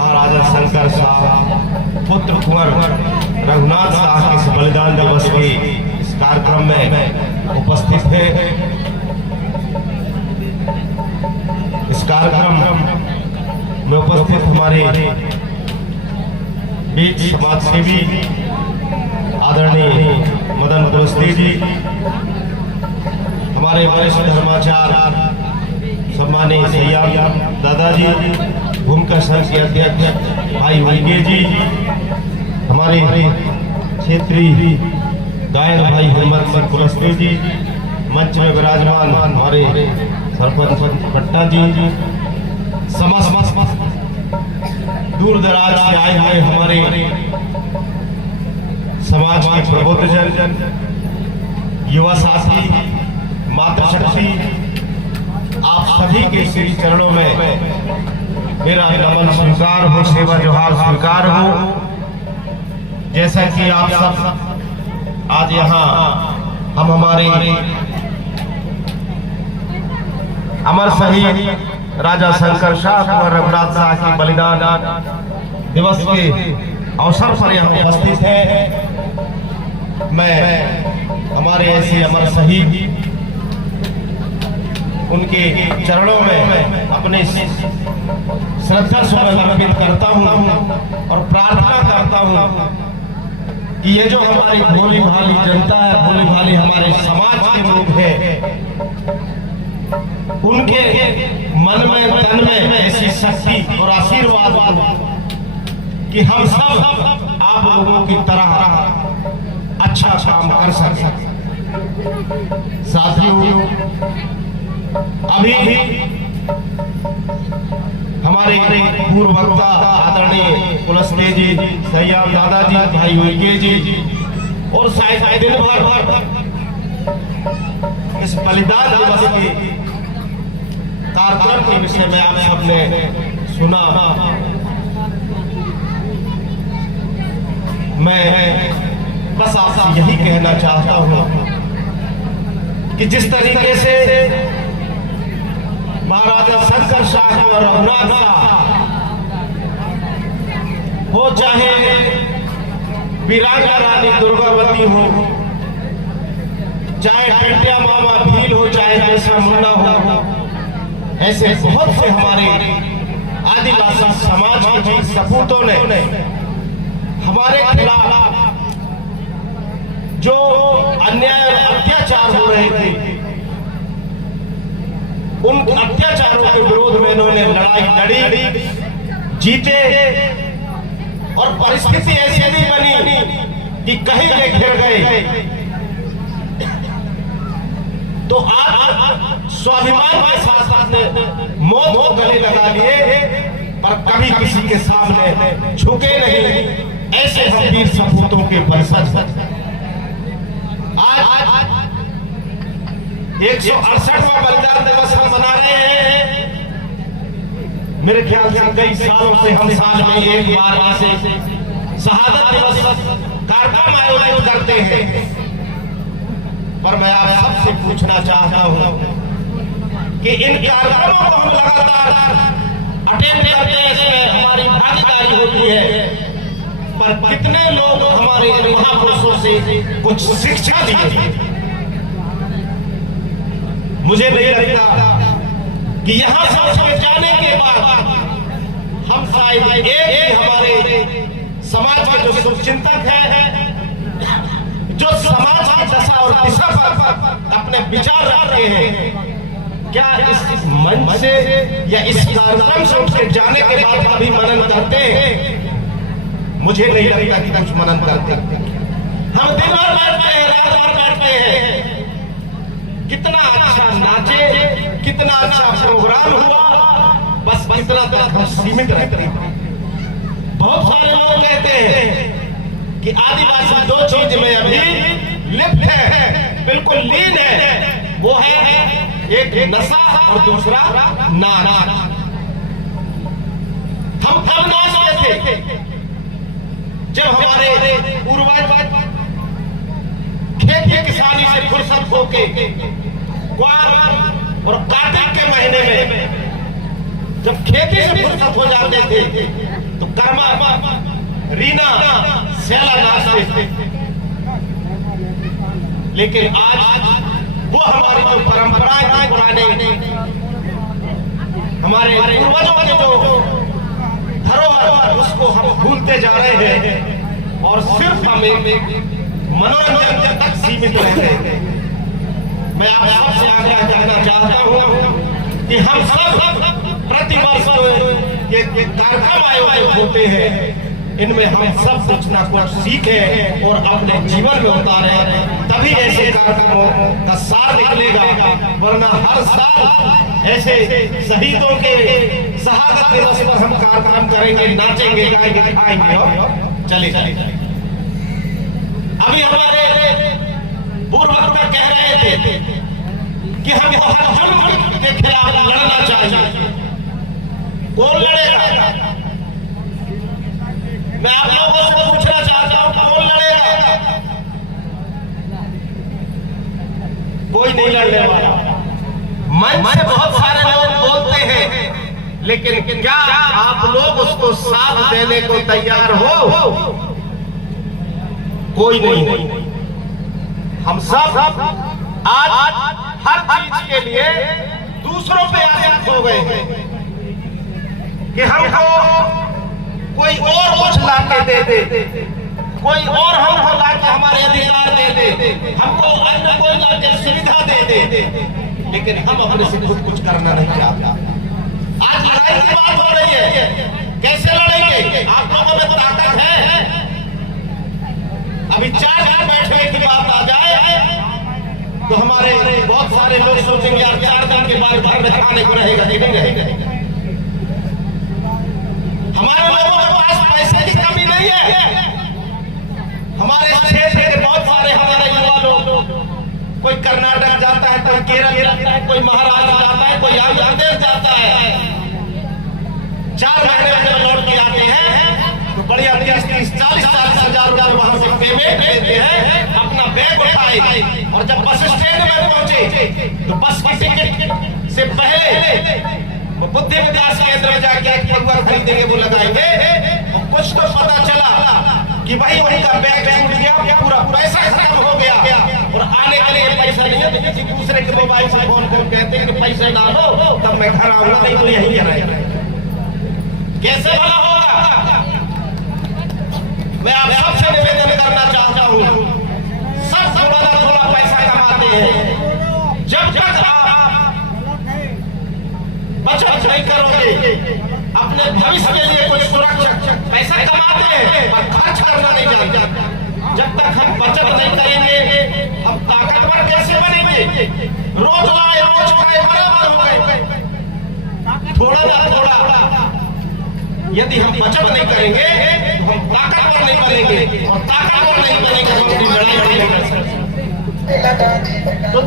महाराजा शंकर साहब पुत्र कुंवर रघुनाथ साहब के इस बलिदान दिवस के इस कार्यक्रम में उपस्थित थे। इस कार्यक्रम में उपस्थित हमारे बीच समाज सेवी आदरणीय मदन कुलस्ते जी, हमारे वरिष्ठ धर्माचार्य सम्मानीय सैयाद दादाजी, भूमिका संघ के अध्यक्ष भाई वैगे जी, हमारे क्षेत्रीय गायक भाई हिम्मत सिंह कुलस्ते जी, मंच में विराजमान हमारे सरपंच भट्टा जी, समस्त दूर दराज से आए हुए हमारे समाज के प्रबुद्धजन, युवा साथी, मातृशक्ति, आप सभी के श्री चरणों में मेरा नमन स्वीकार हो, सेवा जोहार स्वीकार हो। जैसा कि आप सब आज यहाँ हम हमारे अमर शहीद राजा शंकर शाह और रघुनाथ साहब के बलिदान दिवस के अवसर पर यहाँ उपस्थित है। मैं हमारे ऐसे अमर शहीद उनके चरणों में अपने श्रद्धा सुमन अर्पित करता हूँ और प्रार्थना करता हूँ कि ये जो हमारी भोली भाली जनता है, भोली भाली हमारे समाज के लोग हैं, उनके मन में तन में ऐसी शक्ति और आशीर्वाद कि हम सब आप लोगों की तरह अच्छा काम कर सकें। साथियों, अभी हमारे पूर्व वक्ता आदरणीय कुलस्ते जी, सैयाद दादाजी, भाई वैगे जी और शायद दिन भर इस बलिदान दिवस के कार्यक्रम के विषय में आप सबने सुना। मैं बस आपसे यही कहना चाहता हूं कि जिस तरीके से महाराजा शंकर शाह और रघुनाथ साहब हो, चाहे वीरांगा रानी दुर्गावती हो, चाहे टंटिया मामा भील हो, चाहे जैसा मुन्ना हो, ऐसे बहुत से हमारे आदिवासी समाज के सपूतों ने हमारे खिलाफ जो अन्याय और अत्याचार हो रहे थे, उन अत्याचारों के विरोध में इन्होंने लड़ाई लड़ी, जीते और परिस्थिति ऐसी नहीं बनी कि कहीं वे घिर गए। तो आज स्वाभिमान के साथ अपने मौत को गले लगा लिए, पर कभी किसी के सामने झुके नहीं। ऐसे हम वीर सपूतों के वंशज आज 168वां बलिदान दिवस हम मना रहे हैं। मेरे ख्याल से कई सालों से हम साल में एक बार ऐसे शहादत दिवस कार्यक्रम आयोजित करते हैं, पर मैं आप सबसे पूछना चाहता हूं कि इन कार्यक्रमों को हम लगातार अटेंड करते हैं, इसमें हमारी भागीदारी होती है, पर कितने लोग हमारे इन महापुरुषों से कुछ शिक्षा दी? मुझे नहीं लगता कि यहाँ से जाने के बाद हम शायद एक हमारे समाज के जो शुभचिंतक है, जो समाज की दशा और दिशा पर अपने विचार रखते हैं, क्या इस मंच से या इस कार्यक्रम से उठके जाने के बाद कभी मनन करते हैं? मुझे नहीं लगता कि कुछ मनन करते। हम दिन भर बैठते हैं, रात भर बैठते हैं, कितना अच्छा नाचे, कितना अच्छा प्रोग्राम हुआ, बस इतना तक हम सीमित रहते हैं। बहुत सारे लोग कहते हैं कि आदिवासी दो चीज में अभी लिप्त है, बिल्कुल लीन है, वो है एक नशा और दूसरा नाच। हम तब नाचते थे जब हमारे पूर्वज खेती किसानी से फुर्सत होके क्वार और कार्तिक के महीने में जब खेती से फुर्सत हो जाते थे तो कर्मा, रीना, सैला नाचते, लेकिन आज वो हमारी जो परंपराएं थी पुराने, हमारे पूर्वजों के जो धरोहर, उसको हम भूलते जा रहे हैं और सिर्फ हमें मनोरंजन तक सीमित रह गए हैं। मैं आप सबसे आग्रह करना चाहता हूं कि हम सब प्रतिवर्ष ये कार्यक्रम आयोजित होते हैं, इनमें हम सब कुछ ना कुछ सीखें और अपने जीवन में उतारें, तभी ऐसे कार्यक्रमों का सार निकलेगा। वरना हर साल ऐसे शहीदों के शहादत दिवस पर हम कार्यक्रम करेंगे, नाचेंगे, गाएंगे, दिखाएंगे और चले जाएंगे। अभी हमारे पूर्व वक्ता कह रहे थे कि हम हर जुल्म के खिलाफ लड़ना चाहिए। कौन लड़ेगा? मैं आप लोगों से पूछना चाहता हूं, कौन लड़ेगा? कोई नहीं लड़ने वाला। मंच से बहुत सारे लोग बोलते हैं, लेकिन क्या आप लोग उसको साथ देने को तैयार हो? कोई नहीं। हम सब आज हर चीज के लिए दूसरों पे आश्रित हो गए हैं कि हमको कोई और कुछ लाके दे दे, कोई और हमको लाके हमारे अधिकार दे दे, हमको अन्य कोई लाके सुविधा दे दे, लेकिन हम अपने से खुद कुछ करना नहीं चाहता। आज लड़ाई की बात हो रही है, कैसे लड़ेंगे? आप लोगों में ताकत है। अभी 4 दिन बैठने की बात आ जाए तो हमारे बहुत सारे लोग सोचेंगे यार 4 दिन के बाद घर में खाने को रहेगा कि नहीं रहेगा। हमारे लोगों के पास पैसे की कमी नहीं है। हमारे क्षेत्र के बहुत सारे हमारे युवा लोग, कोई कर्नाटक जाता है, कोई केरल जाता है, कोई महाराष्ट्र जाता है, कोई आंध्र प्रदेश जाता है। 4 महीने में जब लौट के आते हैं तो बढ़िया 30-40 हजार रुपये वहां से पेमेंट लेते हैं, अपना बैग उठाए और जब बस स्टैंड में पहुंचे तो बस की टिकट से पहले वो बुद्धि विकास केंद्र में जाके परिवार खरीदेंगे, वो लगाएंगे। और कुछ तो पता चला कि वही का बैग छूट गया, पूरा पैसा खत्म हो गया और आने के लिए पैसा नहीं है, तो किसी दूसरे के मोबाइल से फोन कर कहते हैं कि पैसा डालो तब मैं घर आऊंगा, नहीं तो यही रहेगा। कैसे भला होगा? मैं आप सबसे निवेदन करना चाहता हूं, सब थोड़ा पैसा कमाते हैं, जब तक आप बचत नहीं करोगे, अपने भविष्य के लिए कोई सुरक्षा, पैसा कमाते हैं पर खर्च करना नहीं जानते। जब तक हम बचत नहीं करेंगे, हम ताकतवर कैसे बनेंगे? रोज लाए रोज खाए बराबर हो गए। थोड़ा ना थोड़ा यदि हम बचत नहीं करेंगे तो हम ताकतवर नहीं बनेंगे, और ताकतवर नहीं बनेंगे तो अपनी लड़ाई नहीं कर सकते। तो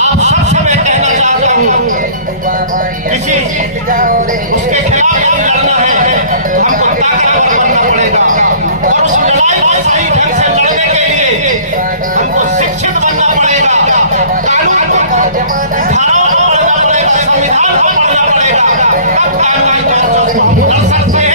आप सबसे मैं कहना चाहता हूँ, किसी उसके खिलाफ हम लड़ना है तो हमको ताकतवर बनना पड़ेगा, और उस लड़ाई को सही ढंग से लड़ने के लिए हमको शिक्षित बनना पड़ेगा, कानून को धाराओं को पढ़ना पड़ेगा, संविधान को पढ़ना पड़ेगा, तब कानूनी तौर पर हम लड़ सकते हैं।